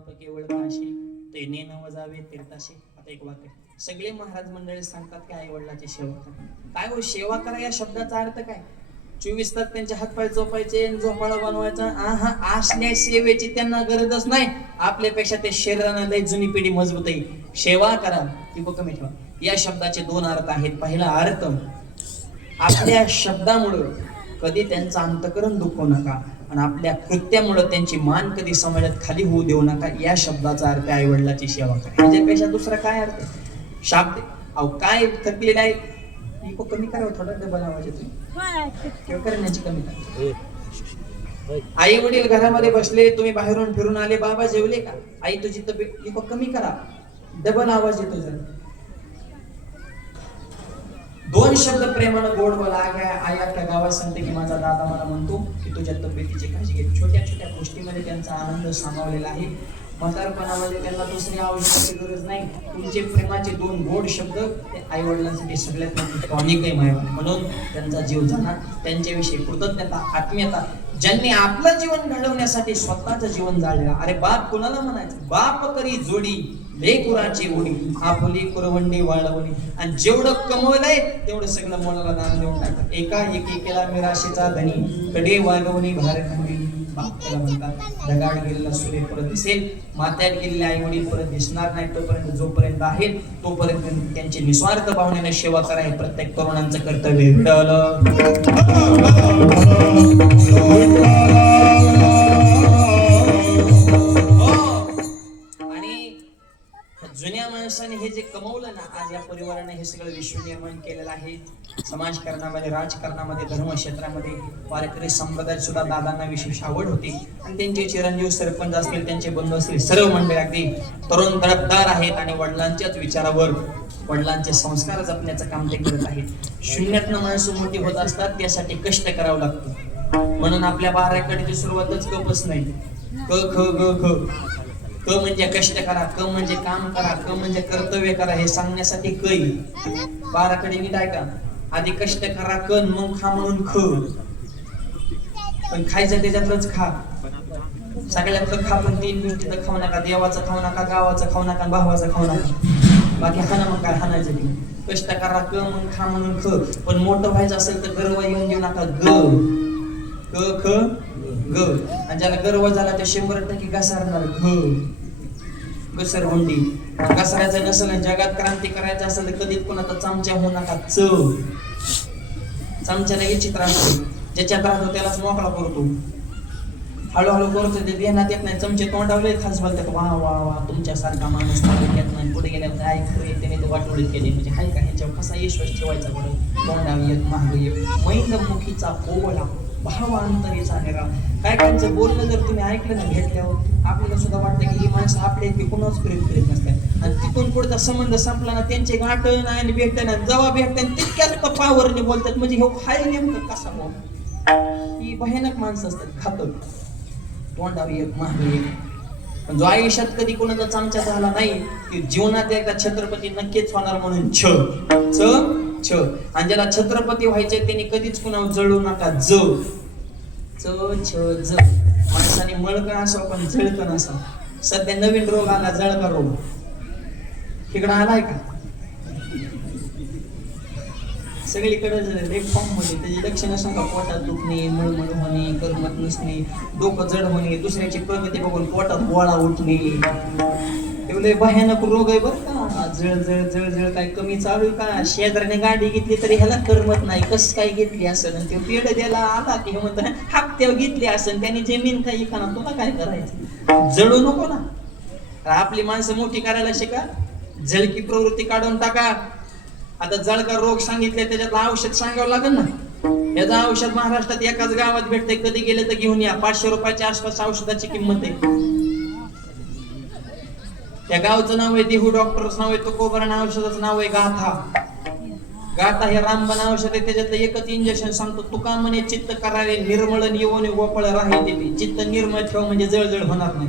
बाप केवळ काशी ते न वजावे तीर्थाशी आता एक वाक्य. सगळे महाराज मंडळी सांगतात की आई वडिलाची सेवा करा. काय हो सेवा करा या शब्दाचा अर्थ काय? चोवीस तास त्यांचे हातपाय झोपायचे झोपाळा बनवायचा. आहा असल्या सेवेची त्यांना गरजच नाही. आपल्यापेक्षा ते शरीराने लय जुनी पिढी मजबूत आहे. सेवा करा. ती बघ कमी ठेवा या शब्दाचे दोन अर्थ आहेत. पहिला अर्थ आपल्या शब्दामुळं कधी त्यांचं अंतकरण दुखवू नका आणि आपल्या कृत्यामुळं त्यांची मान कधी समाजात खाली होऊ देऊ नका या शब्दाचा अर्थ आई वडिलाची सेवा करा. याच्यापेक्षा दुसरा काय अर्थ? शाब्द अहो काय थकलेला आहे इको कमी करा हो, थोडा डबल आवाज येतो करण्याची कमी करा. आई वडील घरामध्ये बसले तुम्ही बाहेरून फिरून आले बाबा जेवले का? आई तुझी तब्येत इको कमी करा. डबल आवाज येतो जर. दोन शब्द प्रेमानं गोड बोला काय आई आपल्या गावात सांगते की माझा दादा मला म्हणतो की तुझ्या तब्येतीची काळजी घे. छोट्या छोट्या गोष्टीमध्ये त्यांचा आनंद सामावलेला आहे. म्हातारपणामध्ये त्यांना दुसरी आवश्यकतेची गरज नाही. तुमचे प्रेमाचे दोन गोड शब्द ते आई वडिलांसाठी सगळ्यात मोठी टॉनिक आहे मायवा म्हणून त्यांचा जीव जाणार त्यांच्याविषयी कृतज्ञता आत्मीयता ज्यांनी आपलं जीवन घडवण्यासाठी स्वतःचं जीवन जाळलं अरे बाप कुणाला म्हणायचं? बाप करी जोडी. लेकुराची होणी आपली कुरवंडी वाळवणी आणि जेवढं कमवलंय तेवढं सगळं मुलाला दान देऊन टाकतात एका एकेकेला मिराशीचा धनी कडे वागवणी भारत बाप म्हणतात दगाड गेलेला सूर्य परत दिसेल. मात्यात गेलेले आई वडील परत दिसणार नाही तोपर्यंत जोपर्यंत आहेत तोपर्यंत त्यांची निस्वार्थ भावनेने सेवा करा हे प्रत्येक तरुणांचं कर्तव्य परिवाराने हे सगळं विश्व निर्माण केलेलं आहे. समाजकारणामध्ये राजकारणामध्ये धर्मक्षेत्रामध्ये वारकरी संप्रदायात सुद्धा दादांना विशेष आवड होती. आणि त्यांचे चिरंजीव सरपंच असतील त्यांचे बंधू असतील सर्व मंडळी अगदी तरुण तडपदार आहेत आणि वडिलांच्याच विचारावर वडिलांचे संस्कार जपण्याचं काम ते करत आहेत. शून्यातनं माणसं मोठी होत असतात त्यासाठी कष्ट करावं लागतं. म्हणून आपल्या बाराकडची सुरुवातच कपच नाही. क ख ग ख. क म्हणजे कष्ट करा क म्हणजे काम करा क म्हणजे कर्तव्य करा हे सांगण्यासाठी कै बाराकडे नीट ऐका. आधी कष्ट करा कन मग खा म्हणून ख. पण खायचं त्याच्यातलंच खा. सगळ्यातलं खा पण तीन गोष्टी तर खाऊ नका. देवाचं खाऊ नका गावाचं खाऊ नका भावाचं खाऊ नका. बाकी हाना मग काय हानायचं कष्ट करा क मग खा म्हणून ख. पण मोठं व्हायचं असेल तर गर्व येऊन देऊ नका. ग. क ख. ग आणि ज्याला गर्व झाला ते शंभर टक्के घसरणार घ घसरहुंडी घसरायचं नसेल जगात क्रांती करायचं असेल तर कधीच कोणाचा चमचा होऊ नका. च चमच्याला इच्छित राहतो. ज्याच्यात राहतो त्यालाच मोकळा करतो. हळूहळू करतो ते देण्यात येत नाही. चमचे तोंडावले खास बोलतात. वा वा वा तुमच्यासारखा माणूस तालुक्यात नाही. पुढे गेल्यावर काय खरे त्याने ते वाटोळी केली म्हणजे हाय का ह्याच्यावर कसा विश्वास ठेवायचा बरं? तोंडावी येत महाग येत. मैनमुखीचा पोवळा भावांतरीचा निरा काय काहींचं बोलणं जर तुम्ही ऐकलं ना घेतल्यावर आपल्याला सुद्धा वाटतं की ही माणसं आपल्या इतकी कुणाच प्रेम करीत नसतात. आणि तिथून पुढचा संबंध संपला ना त्यांचे गाठ आणि भेटत ना जवा भेटतात तितक्याच पावरने बोलतात. म्हणजे हे हाय नेमकं कसा बोल ही भयानक माणसं असतात खातं तोंडावी एक महावी पण जो आयुष्यात कधी कोणाचा चमचा झाला नाही की जीवनात एकदा छत्रपती नक्कीच होणार म्हणून छ? छ आणि ज्याला छत्रपती व्हायचे त्यांनी कधीच कुणावर जळू नका. ज. च छ ज. माणसाने मळकण असावं पण जळकण असावं सध्या नवीन रोग आला जळका रोग? तिकडं आलाय का? सगळीकडे एक फॉर्ममध्ये त्याची लक्षणं सांगा पोटात दुखणे मळमळ होणे करमत नसणे डोकं जड होणे दुसऱ्याची प्रगती बघून पोटात गोळा उठणे. एवढे भयानक रोग आहे बरं का. जळ जळ जळ जळ काय कमी चालू आहे का? शेजाऱ्याने गाडी घेतली तरी ह्याला करमत नाही. कस काय घेतली असं आणि ते पेड द्यायला आला की हे हप्त्यावर घेतली असं त्याने जमीन काही का ना तुला काय करायचं? जळू नको ना. आपली माणसं मोठी करायला शिका. जळकी प्रवृत्ती काढून टाका. आता जळका रोग सांगितले त्याच्यात औषध सांगावं लागेल ना? याचं औषध महाराष्ट्रात एकाच गावात भेटते कधी गेले तर घेऊन या. पाचशे रुपयाच्या आसपास औषधाची किंमत आहे. त्या गावचं नाव आहे देहू डॉक्टरच नाव आहे तुकोबरण औषधाचं नाव आहे गाथा. गाथा हे रामबन औषध आहे त्याच्यातलं एकच इंजेक्शन सांगतो तुका म्हणे चित्त करावे निर्मळ येऊन गोपळ राहायचे चित्त निर्मळ ठेव म्हणजे जळजळ होणार नाही.